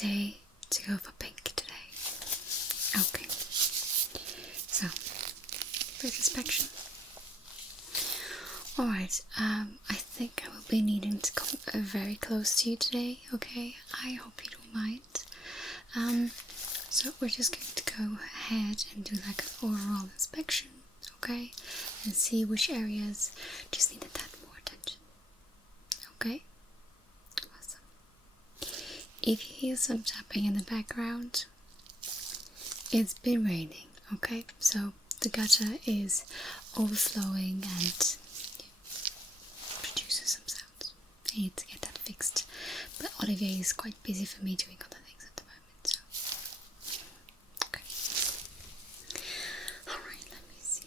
day to go for pink today. Okay. So, first inspection. Alright, I think I will be needing to come very close to you today, okay? I hope you don't mind. So we're just going to go ahead and do like an overall inspection, okay? And see which areas just needed that more attention, okay? Awesome. If you hear some tapping in the background, it's been raining, okay? So the gutter is overflowing and produces some sounds. I need to get that fixed, but Olivier is quite busy for me doing other things at the moment, so okay. Alright, let me see.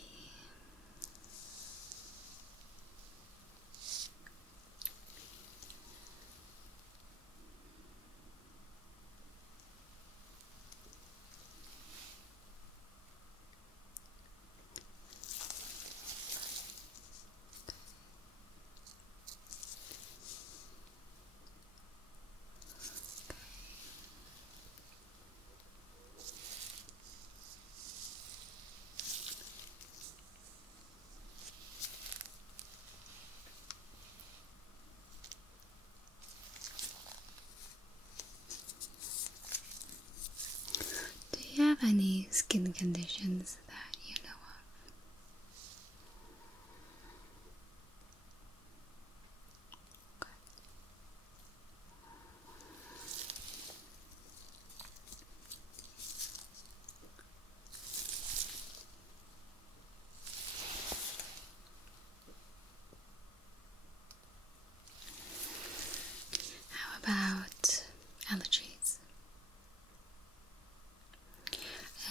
Do you have any skin conditions that you know of? Okay. How about allergies?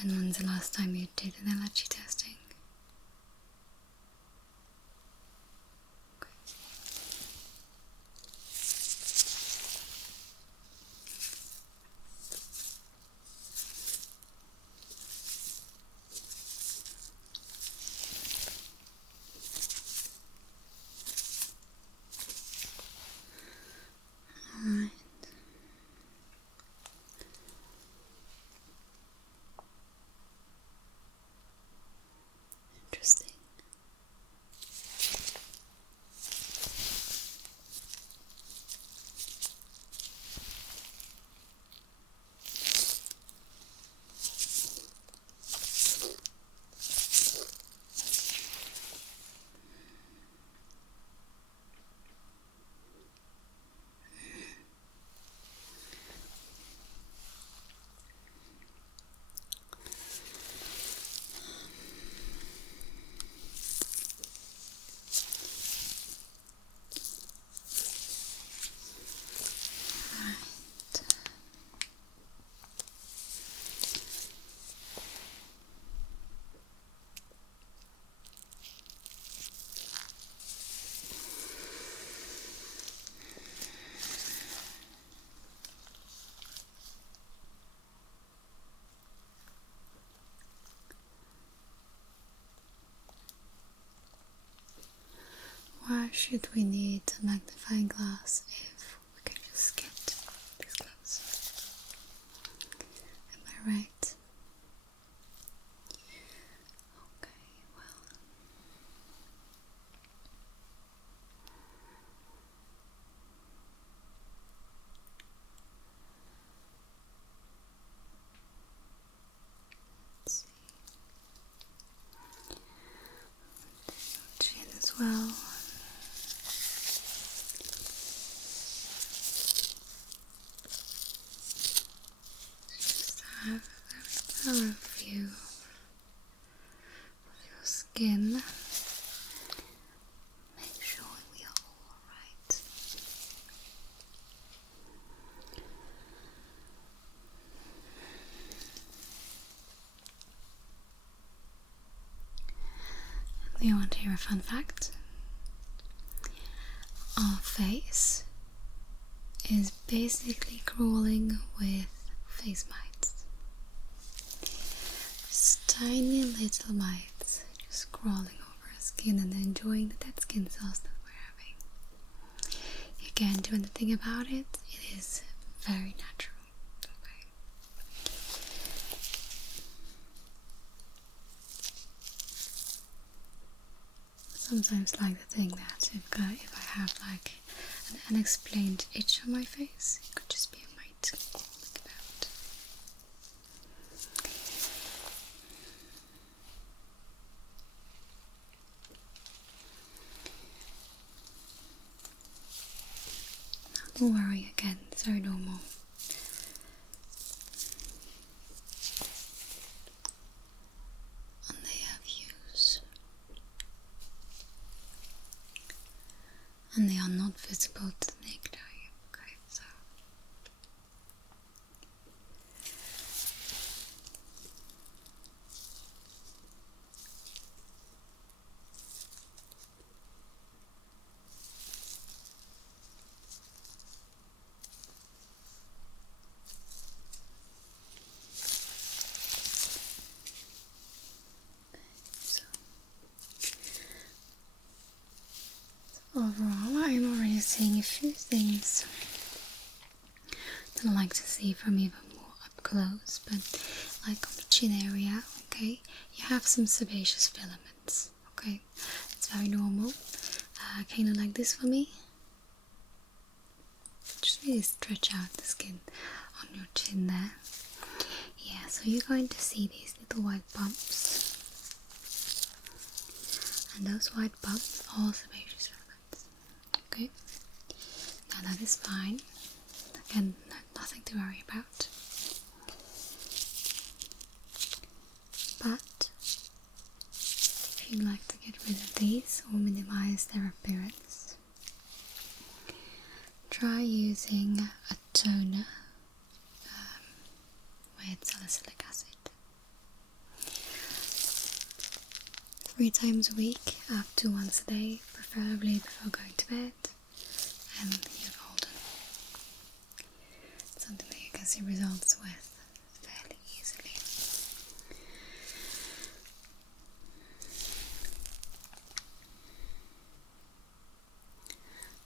And when's the last time you did an allergy testing? Okay. Alright. Interesting. Why should we need a magnifying glass if we can just get this close? Am I right? Okay, well. Let's see. Chin as well. Have a very thorough view of your skin. Make sure we are all right. You want to hear a fun fact? Our face is basically crawling with face mites. Just tiny little mites just crawling over our skin and enjoying the dead skin cells that we're having. You can't do anything about it. It is very natural. sometimes like to think that if I have like an unexplained itch on my face, it could just be a mite crawling about. Don't worry, again, it's very normal. And they have use. And they are not visible to the naked eye. Okay, so. Overall, I'm already seeing a few things that I'd like to see from even more up close, but like on the chin area, okay, you have some sebaceous filaments, okay, it's very normal. Can you do like this for me? Just really stretch out the skin on your chin there. Yeah, so you're going to see these little white bumps, and those white bumps are sebaceous filaments. Okay, now that is fine. Again, nothing to worry about. But if you'd like to get rid of these or minimize their appearance, try using a toner with salicylic acid. 3 times a week, up to once a day, preferably before going to bed, and you're golden. It's something that you can see results with fairly easily.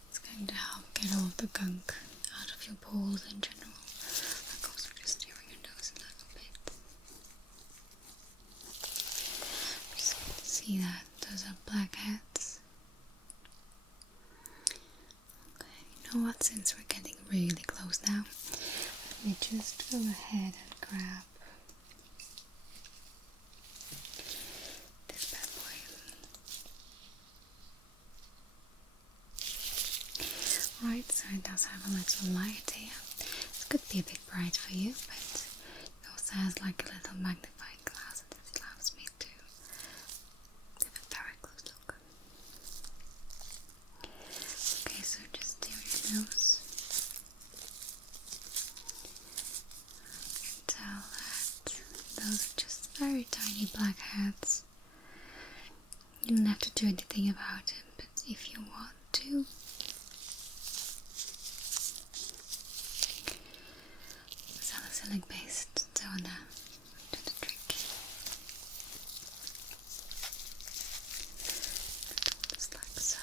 It's going to help get all of the gunk out of your pores in general, like also just steering your nose a little bit. Just see that those are blackheads. Okay, you know what, since we're getting really close now, let me just go ahead and grab this bad boy. Right, so it does have a little light here. This could be a bit bright for you, but it also has like a little magnifying glass, and this allows me to have a very close look. Okay, so just steer your nose. You can tell that those are just very tiny blackheads. You don't have to do anything about it, but if you want to, salicylic based toner do the trick. Just like so.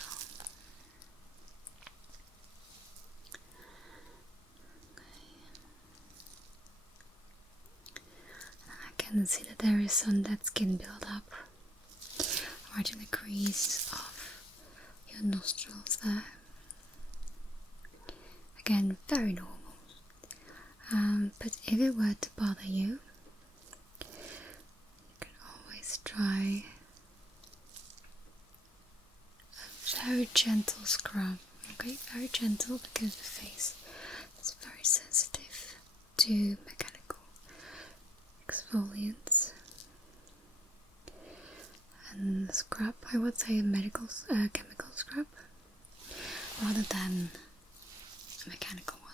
I can see that there is some dead skin build up right in the crease of your nostrils there. Again, very normal. But if it were to bother you, you can always try a very gentle scrub. Okay, very gentle, because the face is very sensitive to mechanical exfoliants. And the scrub, I would say a chemical scrub, rather than a mechanical one.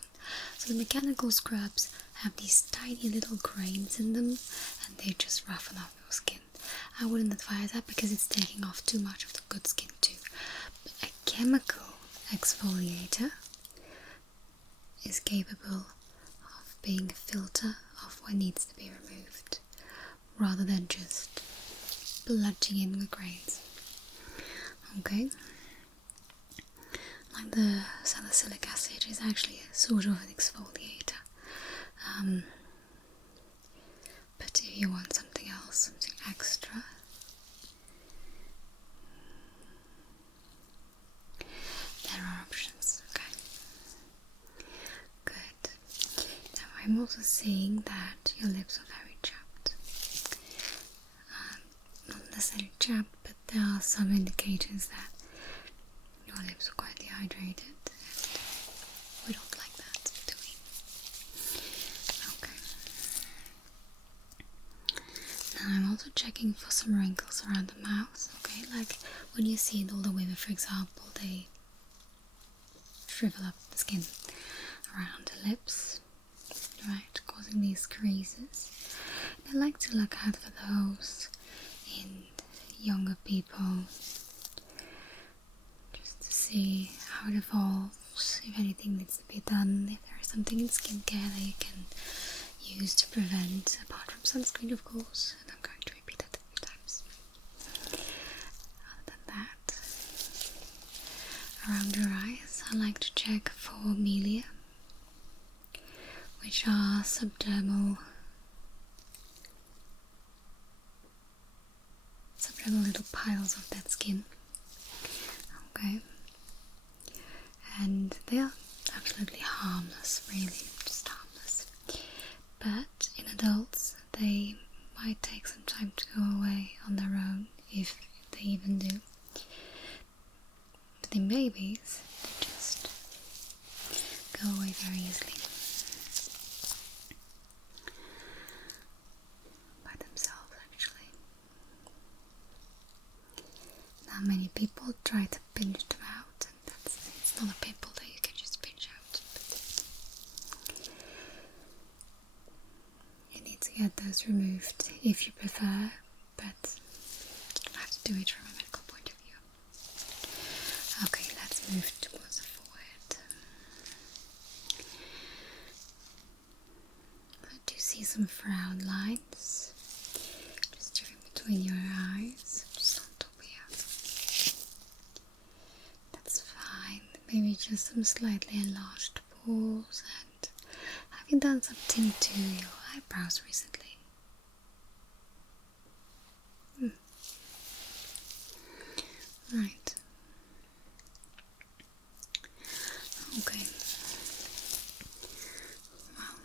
So the mechanical scrubs have these tiny little grains in them, and they just roughen up your skin. I wouldn't advise that because it's taking off too much of the good skin too. But a chemical exfoliator is capable of being a filter of what needs to be removed, rather than just bludging in with grains. Okay? Like the salicylic acid is actually a sort of an exfoliator. But if you want something else, something extra, I'm also seeing that your lips are very chapped. Not necessarily chapped, but there are some indicators that your lips are quite dehydrated, and we don't like that, do we? Okay. Now I'm also checking for some wrinkles around the mouth, okay? Like when you see an older women, for example, they shrivel up the skin around the lips, right, causing these creases. And I like to look out for those in younger people, just to see how it evolves, if anything needs to be done, if there is something in skincare that you can use to prevent, apart from sunscreen of course, and I'm going to repeat that a few times. Other than that, around your eyes I like to check for melia, which are subdermal little piles of dead skin. Okay. And they are absolutely harmless, really, just harmless. But in adults, they might take some time to go away on their own, if they even do. But in babies, they just go away very easily. By themselves, actually. Now many people try to pinch them out, and it's not a pimple that you can just pinch out. But you need to get those removed if you prefer, but you don't have to do it from a medical point of view. Okay, let's move towards the forehead. I do see some frown lines, just in between your eyes, just on top here. That's fine. Maybe just some slightly enlarged pores. And have you done something to your eyebrows recently? Right. Okay. Wow.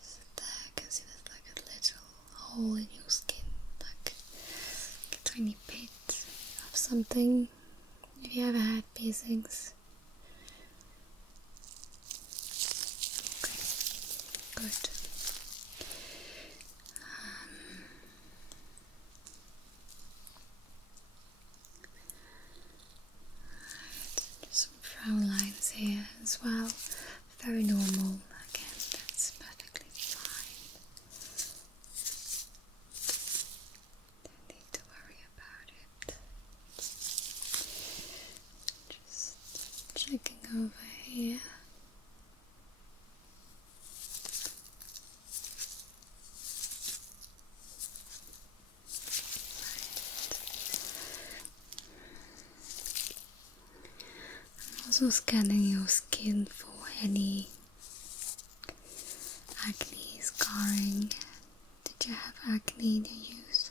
So there, I can see there's like a little hole in your skin, like a tiny pit of something. Have you ever had piercings? Okay, good. Just some frown lines here as well. Very normal. Again, that's perfectly fine. Don't need to worry about it. Just checking over here. Also scanning your skin for any acne, scarring. Did you have acne in your youth?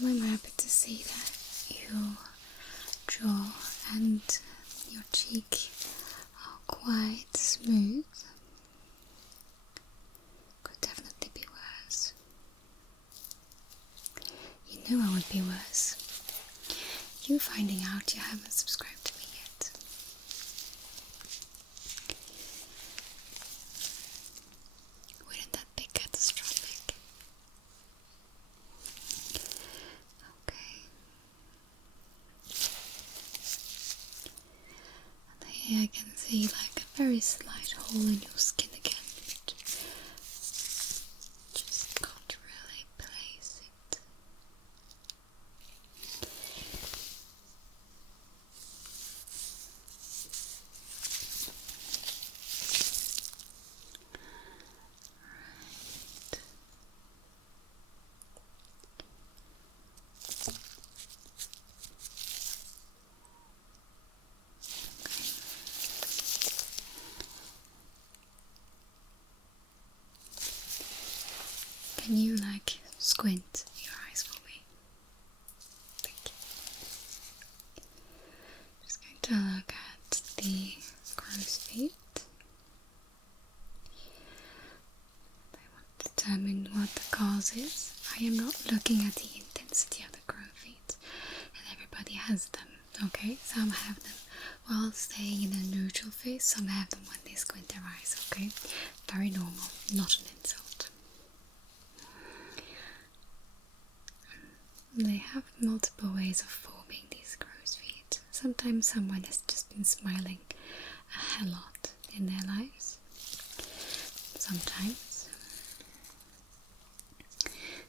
Well, I'm happy to see that your jaw and your cheek are quite smooth. Could definitely be worse. You knew I would be worse. You finding out you haven't subscribed to me yet. Wouldn't that be catastrophic? Okay. And here I can see like a very slight hole in your skin again. Just can't really place it. can you like squint your eyes for me? Thank you. Just going to look at the crow's feet. I want to determine what the cause is. I am not looking at the intensity of the crow feet, and everybody has them. Okay, some have them while staying in a neutral phase, some have them when they squint their eyes. Okay, very normal, not an insult. They have multiple ways of forming these crow's feet. Sometimes someone has just been smiling a hell lot in their lives. Sometimes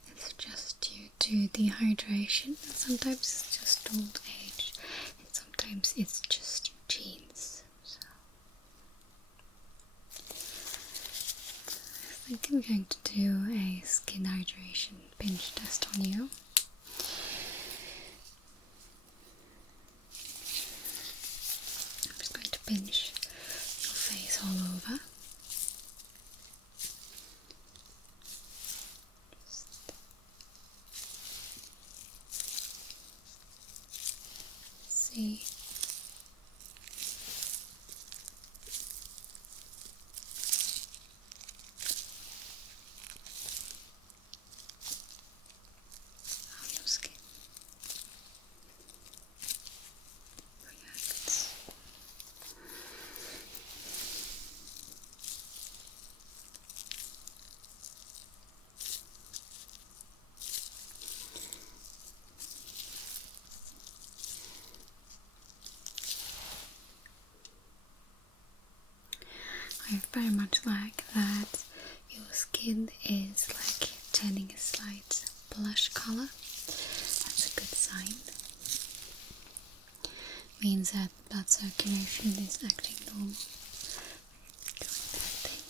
it's just due to dehydration, and sometimes it's just old age, and sometimes it's just genes. So I think I'm going to do a skin hydration pinch test on you. I'm just going to pinch your face all over. See. On your skin. Relax. I very much like that your skin is like turning a slight blush color. That's a good sign. Means that blood circulation is acting normal. Doing that thing.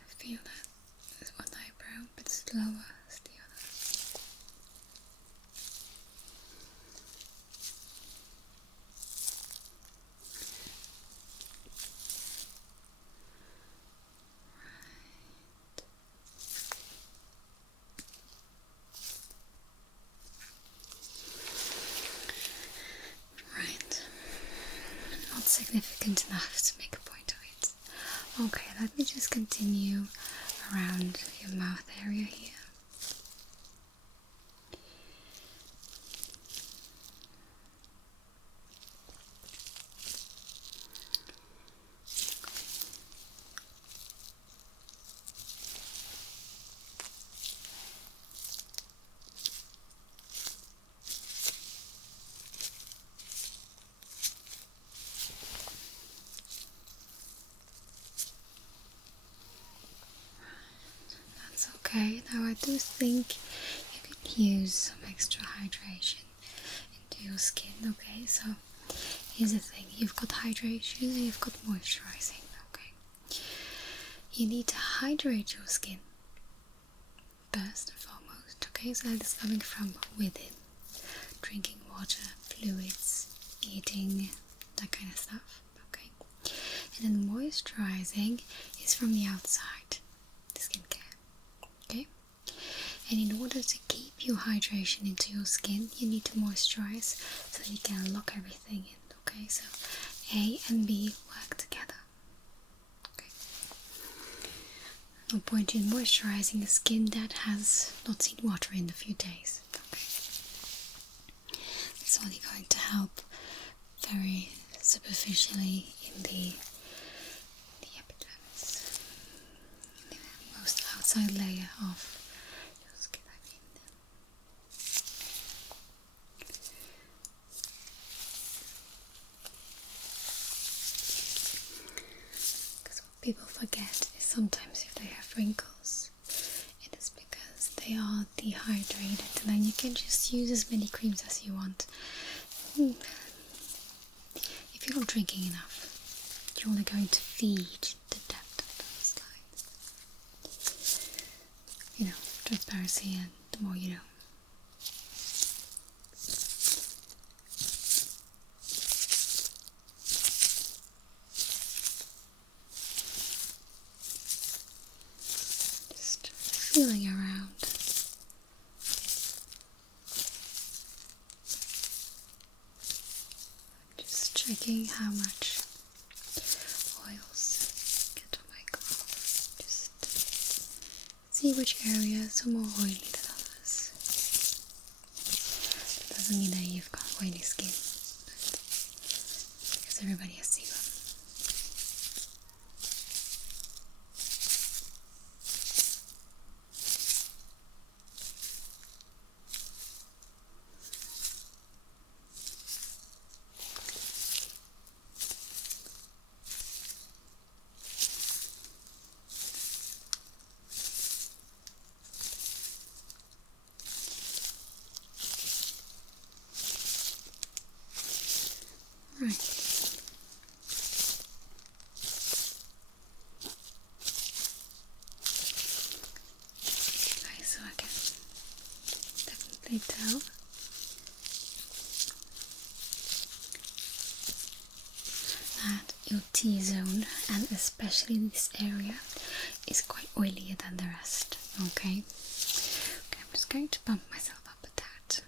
I feel that is one eyebrow, but slower as the other. Right. Not significant enough to make a point of it. Okay, let me just continue around your mouth area here. That's okay. Now I do think you could use some extra hydration into your skin, okay? So here's the thing, you've got hydration and you've got moisturizing, okay? You need to hydrate your skin first and foremost, okay? So that is coming from within. Drinking water, fluids, eating, that kind of stuff, okay? And then moisturizing is from the outside, the skincare, okay? And in order to keep your hydration into your skin, you need to moisturize so that you can lock everything in, okay? So A and B work together, okay? No point in moisturizing a skin that has not seen water in a few days, okay? It's only going to help very superficially in the epidermis, the most outside layer of your skin, I mean. Because what people forget is sometimes if they have wrinkles, it is because they are dehydrated, and then you can just use as many creams as you want. If you're not drinking enough, you're only going to feed the depth of those transparency, and the more you know. Just feeling around. Just checking how much oils get on my cloth. Just see which areas are more oily than others. That doesn't mean that you've got oily skin, but because everybody has sebum. Right. Okay, so I can definitely tell that your T-zone, and especially this area, is quite oilier than the rest. Okay, I'm just going to bump myself up a tad.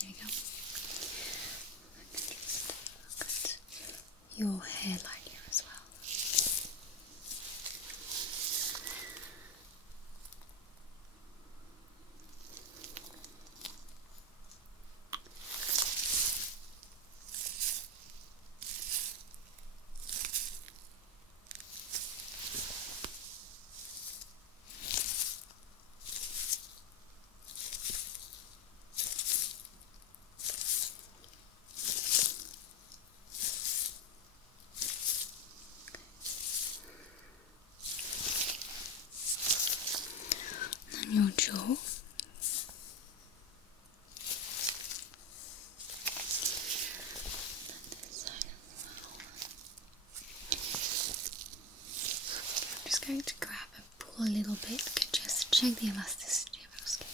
There we go. Look at your hairline here as well. And your jaw. I'm just going to grab and pull a little bit, just check the elasticity of your skin.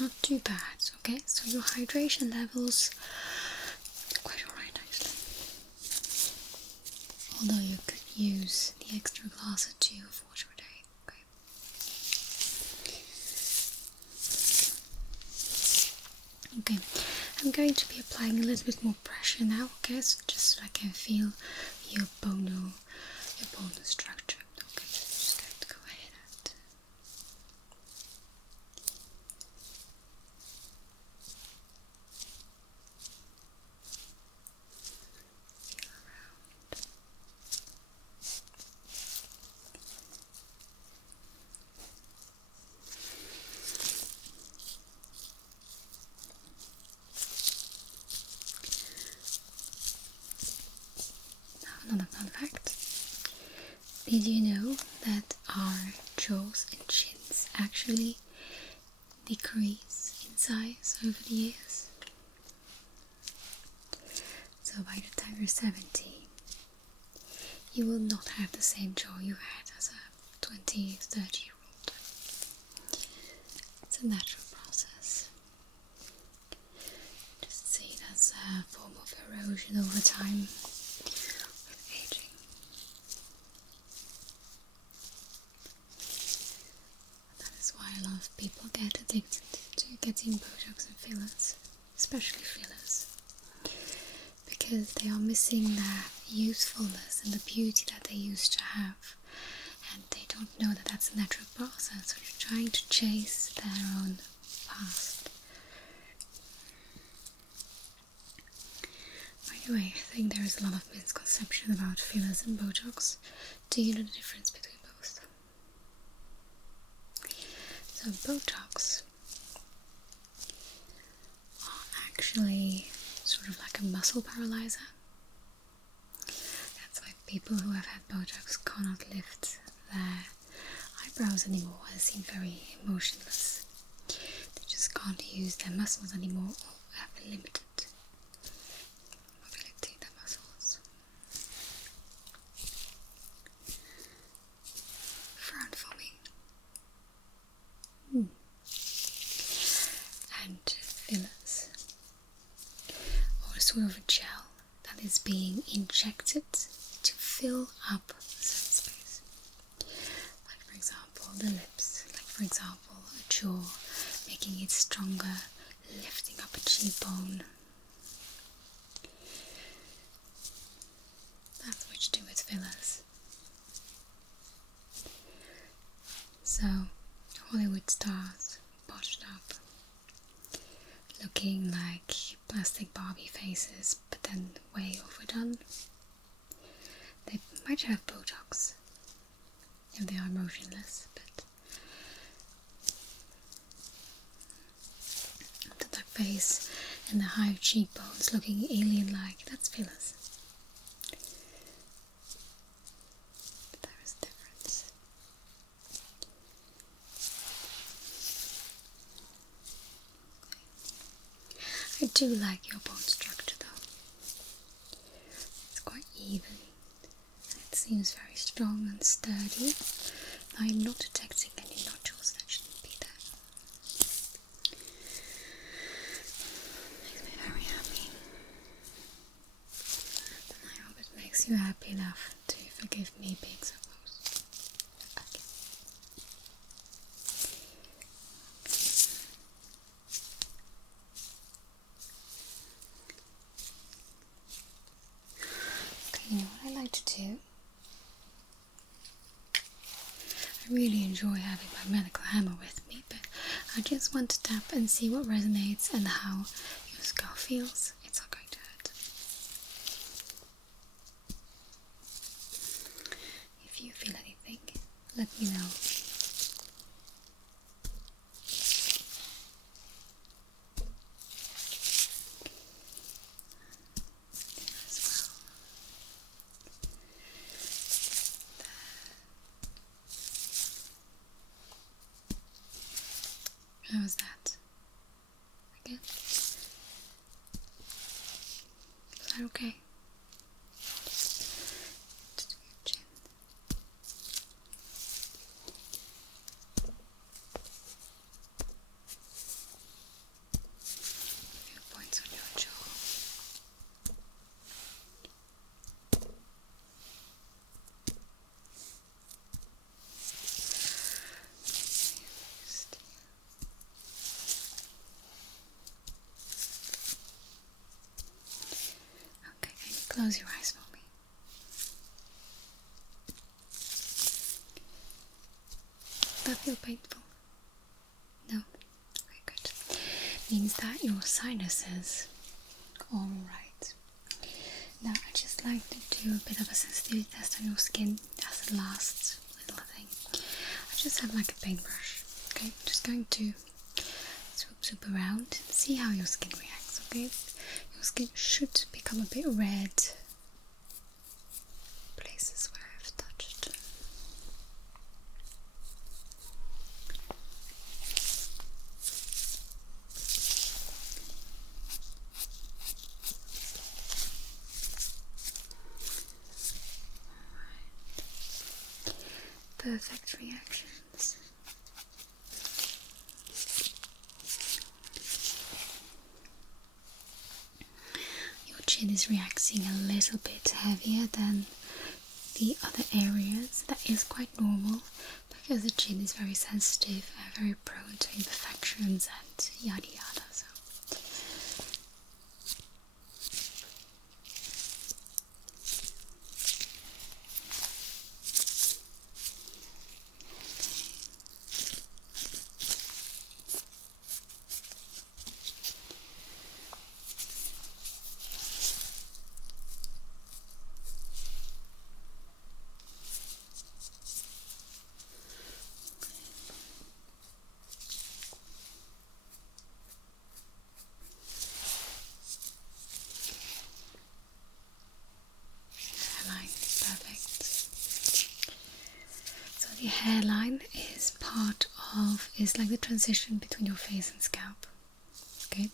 Not too bad, okay? So your hydration levels are quite alright actually. Although you could use the extra glass or 2 of water a day, okay? Okay, I'm going to be applying a little bit more pressure now, okay? So just so I can feel your bone structure. Okay, just going to go ahead and feel around. Now, another fun fact. Did you know that our jaws and chins actually decrease in size over the years? So by the time you're 70, you will not have the same jaw you had as a 20, 30-year-old. It's a natural process. Just see it as a form of erosion over time with aging. That is why a lot of people get addicted to getting Botox and fillers, especially fillers, because they are missing that usefulness and the beauty that they used to have, and they don't know that that's a natural process, so they're trying to chase their own past. By the way, I think there is a lot of misconception about fillers and Botox. Do you know the difference between both? So Botox are actually sort of like a muscle paralyzer. That's why people who have had Botox cannot lift their eyebrows anymore. They seem very emotionless. They just just can't use their muscles anymore or have limited mobility in their muscles. Frown for me. And fillers, or a sort of a gel that is being injected to fill up a certain space. Like for example the lips, like for example a jaw, making it stronger, lifting up a cheekbone. That's what you do with fillers. So Hollywood stars botched up, looking like plastic Barbie faces, but then way overdone. They might have Botox if they are motionless, but that face and the high cheekbones looking alien-like, that's fillers. But there is a difference. I do like your bone structure though. It's quite even. It seems very strong and sturdy. I'm not detecting any nodules that shouldn't be there. Makes me very happy. And I hope it makes you happy enough to forgive me being so close. Okay. You know what I like to do? I really enjoy having my medical hammer with me, but I just want to tap and see what resonates and how your skull feels. It's not going to hurt. If you feel anything, let me know. How was that? Again? Is that okay? Just your chin. A few points on your jaw. Okay, can you close your eyes for me? Does that feel painful? No? Okay, good. Means that your sinuses are alright. Now I just like to do a bit of a sensitivity test on your skin as a last little thing. I just have like a paintbrush. Okay, I'm just going to swoop around and see how your skin reacts. Okay, your skin should become a bit red. Places where I've touched. Perfect reactions. Your chin is reacting a little bit heavier than the other areas. That is quite normal because the chin is very sensitive and very prone to imperfections and yada yada. So hairline is perfect. So the hairline is part half is like the transition between your face and scalp. Okay,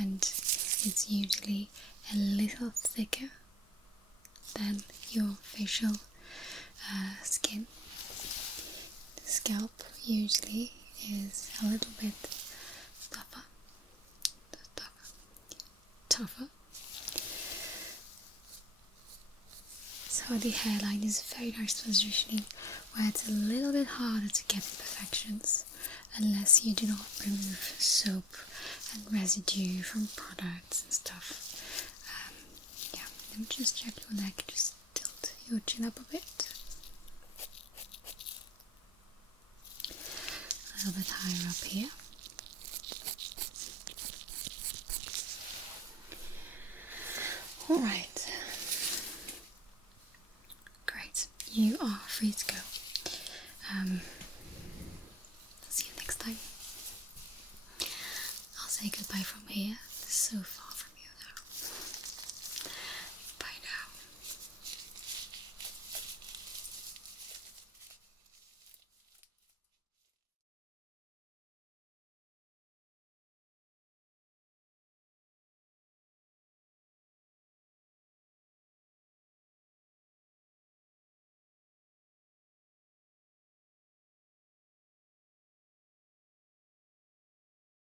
and it's usually a little thicker than your facial skin. The scalp usually is a little bit tougher. So the hairline is very nice positioning, where it's a little bit harder to get imperfections unless you do not remove soap and residue from products and stuff. Yeah, let me just check your neck, just tilt your chin up a bit. A little bit higher up here. Alright. Great, you are free to go.